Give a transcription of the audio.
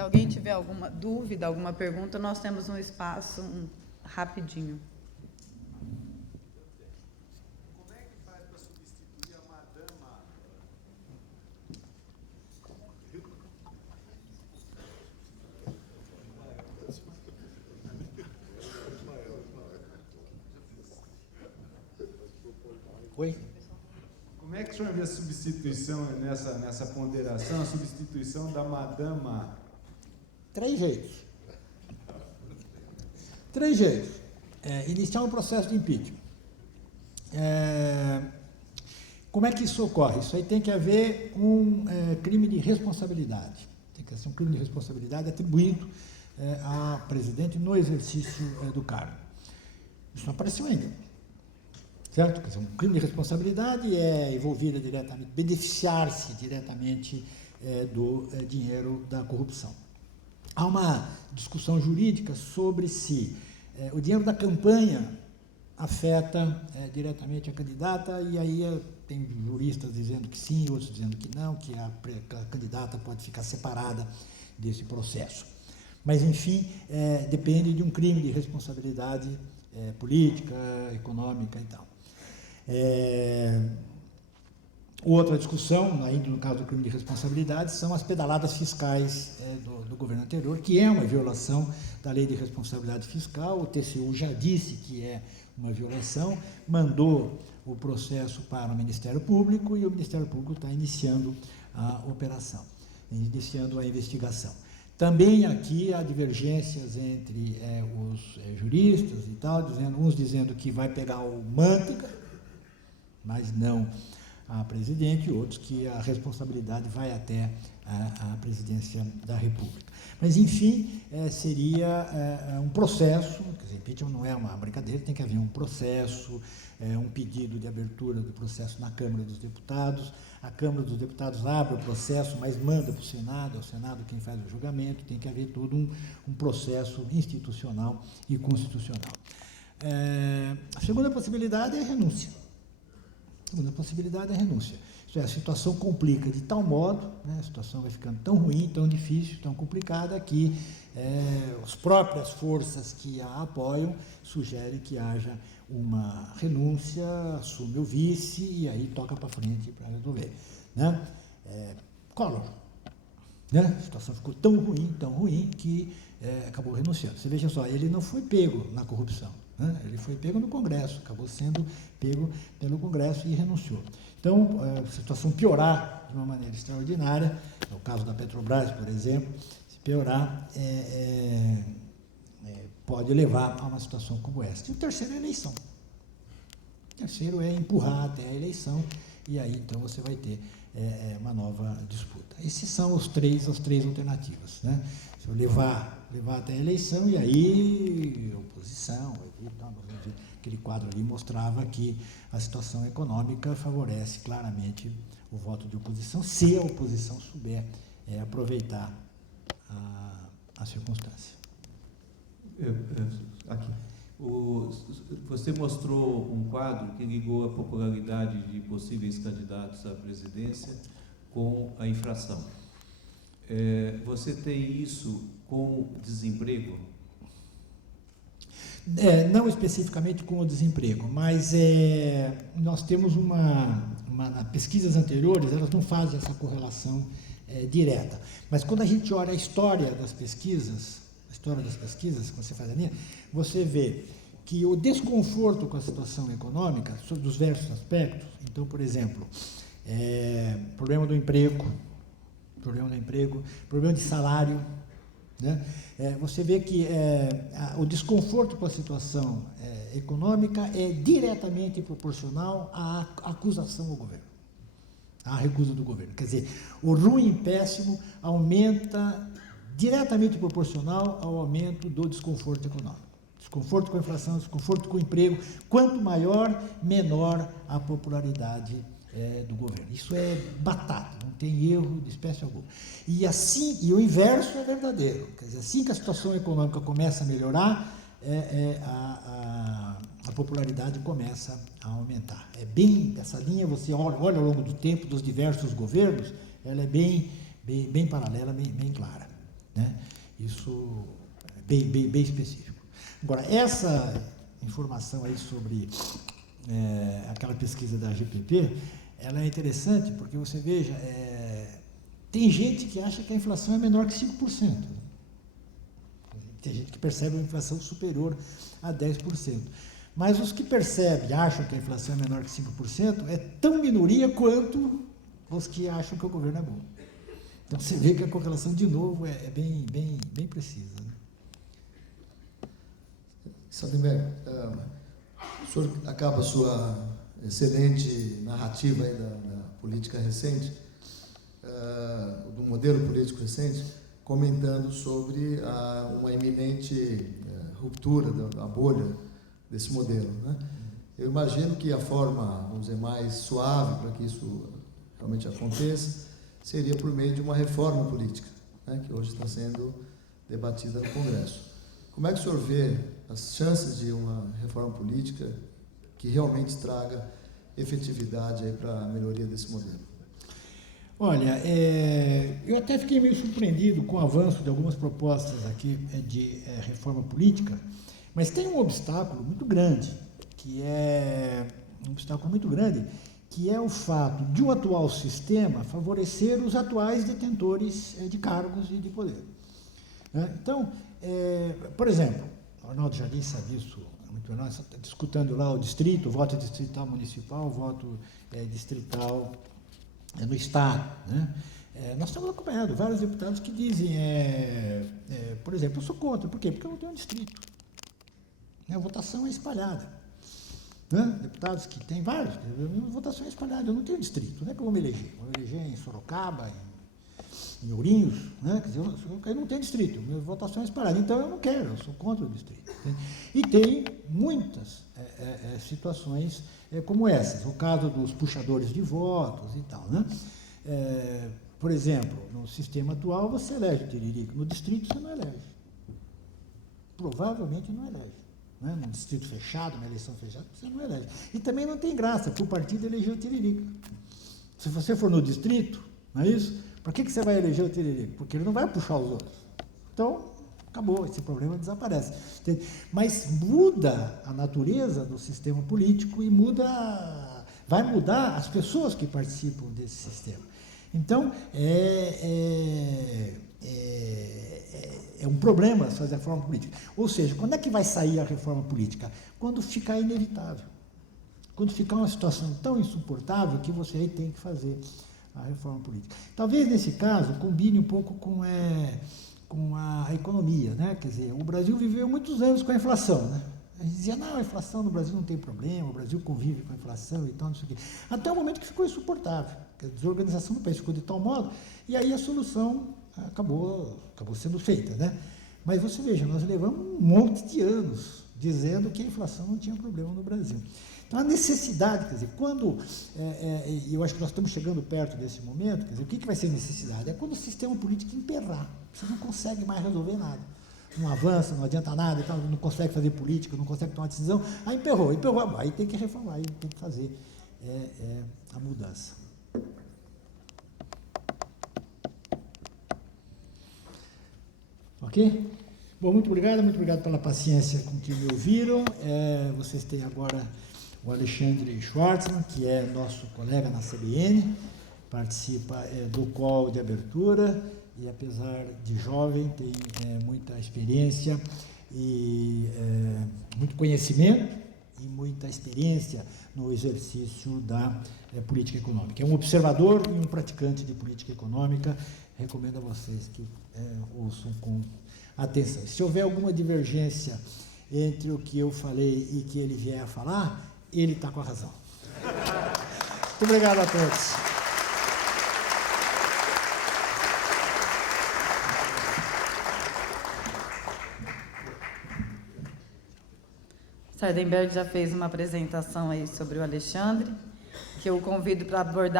Se alguém tiver alguma dúvida, alguma pergunta, nós temos um espaço rapidinho. Como é que faz para substituir a Madama? Oi? Como é que o senhor vê a substituição nessa ponderação, a substituição da Madama? 3 jeitos. 3 jeitos. Iniciar um processo de impeachment. Como é que isso ocorre? Isso aí tem que haver um crime de responsabilidade. Tem que ser um crime de responsabilidade atribuído a presidente no exercício do cargo. Isso não apareceu ainda. Certo? Quer dizer, um crime de responsabilidade é envolvida diretamente, beneficiar-se diretamente do dinheiro da corrupção. Há uma discussão jurídica sobre se o dinheiro da campanha afeta diretamente a candidata, e aí tem juristas dizendo que sim, outros dizendo que não, que a candidata pode ficar separada desse processo. Mas, enfim, depende de um crime de responsabilidade política, econômica e tal. Outra discussão, ainda no caso do crime de responsabilidade, são as pedaladas fiscais do governo anterior, que é uma violação da lei de responsabilidade fiscal. O TCU já disse que é uma violação, mandou o processo para o Ministério Público e o Ministério Público está iniciando a operação, iniciando a investigação. Também aqui há divergências entre os juristas e tal, uns dizendo que vai pegar o Manteiga, mas não a presidente, e outros que a responsabilidade vai até a presidência da República. Mas, enfim, seria um processo, quer dizer, impeachment não é uma brincadeira, tem que haver um processo, um pedido de abertura do processo na Câmara dos Deputados, a Câmara dos Deputados abre o processo, mas manda para o Senado, é o Senado quem faz o julgamento, tem que haver todo um processo institucional e constitucional. A segunda possibilidade é a renúncia. A segunda possibilidade é a renúncia. Isso é, a situação complica de tal modo, né, a situação vai ficando tão ruim, tão difícil, tão complicada, que as próprias forças que a apoiam sugerem que haja uma renúncia, assume o vice e aí toca para frente para resolver. Né? Collor. Né? A situação ficou tão ruim, que acabou renunciando. Você veja só, ele não foi pego na corrupção. Ele foi pego no Congresso, acabou sendo pego pelo Congresso e renunciou. Então, a situação piorar de uma maneira extraordinária, no caso da Petrobras, por exemplo, se piorar, pode levar a uma situação como essa. E o terceiro é a eleição. O terceiro é empurrar até a eleição, e aí, então, você vai ter uma nova disputa. Esses são as três alternativas. Né? Se eu levar até a eleição, e aí oposição, aquele quadro ali mostrava que a situação econômica favorece claramente o voto de oposição, se a oposição souber aproveitar a circunstância. Aqui. Você mostrou um quadro que ligou a popularidade de possíveis candidatos à presidência com a inflação. Você tem isso com desemprego? Não especificamente com o desemprego, mas nós temos pesquisas anteriores, elas não fazem essa correlação direta. Mas quando a gente olha a história das pesquisas, que você faz ali, você vê que o desconforto com a situação econômica, sobre os diversos aspectos, então, por exemplo, problema do emprego, problema de salário, né? Você vê que o desconforto com a situação econômica é diretamente proporcional à acusação ao governo, à recusa do governo. Quer dizer, o ruim e péssimo aumenta diretamente proporcional ao aumento do desconforto econômico. Desconforto com a inflação, desconforto com o emprego. Quanto maior, menor a popularidade do governo. Isso é batata, não tem erro de espécie alguma. E o inverso é verdadeiro. Quer dizer, assim que a situação econômica começa a melhorar, a popularidade começa a aumentar. Essa linha, você olha ao longo do tempo dos diversos governos, ela é bem paralela, bem clara. né? Isso é bem específico. Agora, essa informação aí sobre aquela pesquisa da GPP, ela é interessante porque você veja, tem gente que acha que a inflação é menor que 5%. Tem gente que percebe uma inflação superior a 10%. Mas os que percebem, acham que a inflação é menor que 5%, é tão minoria quanto os que acham que o governo é bom. Então você vê que a correlação, de novo, é bem precisa. Né? Sardenberg, o senhor acaba a sua excelente narrativa aí da política recente, do modelo político recente, comentando sobre uma iminente ruptura da bolha desse modelo, né? Eu imagino que a forma, vamos dizer, mais suave para que isso realmente aconteça seria por meio de uma reforma política, né, que hoje está sendo debatida no Congresso. Como é que o senhor vê as chances de uma reforma política que realmente traga efetividade aí para a melhoria desse modelo? Olha, eu até fiquei meio surpreendido com o avanço de algumas propostas aqui de reforma política, mas tem um obstáculo muito grande, que é o fato de o atual sistema favorecer os atuais detentores de cargos e de poder. Então, por exemplo, o Arnaldo Jardim sabe isso muito bem, nós estamos discutindo lá o distrito, o voto distrital municipal, o voto distrital no Estado, né? Nós estamos acompanhando vários deputados que dizem, por exemplo, eu sou contra, por quê? Porque eu não tenho um distrito. A votação é espalhada. Né? Deputados que tem vários, a votação é espalhada, eu não tenho distrito, não é que eu vou me eleger. Vou me eleger em Sorocaba, em Ourinhos, né? Quer dizer, eu não tenho distrito, minha votação é espalhada, então eu não quero, eu sou contra o distrito. E tem muitas situações como essas, o caso dos puxadores de votos e tal, né? Por exemplo, no sistema atual você elege o Tiririca, no distrito você não elege. Provavelmente não elege. Né? Num distrito fechado, uma eleição fechada, você não elege. E também não tem graça, porque o partido elegeu o Tiririca. Se você for no distrito, não é isso? Para que você vai eleger o Tiririca? Porque ele não vai puxar os outros. Então, acabou, esse problema desaparece. Entende? Mas muda a natureza do sistema político e vai mudar as pessoas que participam desse sistema. Então, é um problema fazer a reforma política. Ou seja, quando é que vai sair a reforma política? Quando ficar inevitável. Quando ficar uma situação tão insuportável que você aí tem que fazer a reforma política. Talvez, nesse caso, combine um pouco com a economia, né? Quer dizer, o Brasil viveu muitos anos com a inflação, né? A gente dizia, não, a inflação no Brasil não tem problema, o Brasil convive com a inflação e tal, não sei o quê. Até o momento que ficou insuportável, que a desorganização do país ficou de tal modo, e aí a solução acabou sendo feita, né? Mas você veja, nós levamos um monte de anos dizendo que a inflação não tinha problema no Brasil. Então, a necessidade, quer dizer, quando, eu acho que nós estamos chegando perto desse momento, quer dizer, o que vai ser necessidade? É quando o sistema político emperrar, você não consegue mais resolver nada. Não avança, não adianta nada, então não consegue fazer política, não consegue tomar decisão, aí emperrou, aí tem que reformar, aí tem que fazer a mudança. Ok? Bom, muito obrigado pela paciência com que me ouviram. Vocês têm agora o Alexandre Schwartzman, que é nosso colega na CBN, participa do call de abertura e, apesar de jovem, tem muita experiência e muito conhecimento e muita experiência no exercício da política econômica. É um observador e um praticante de política econômica. Recomendo a vocês que ouçam com atenção. Se houver alguma divergência entre o que eu falei e que ele vier a falar, ele está com a razão. Muito obrigado a todos. Sardenberg já fez uma apresentação aí sobre o Alexandre, que eu convido para abordar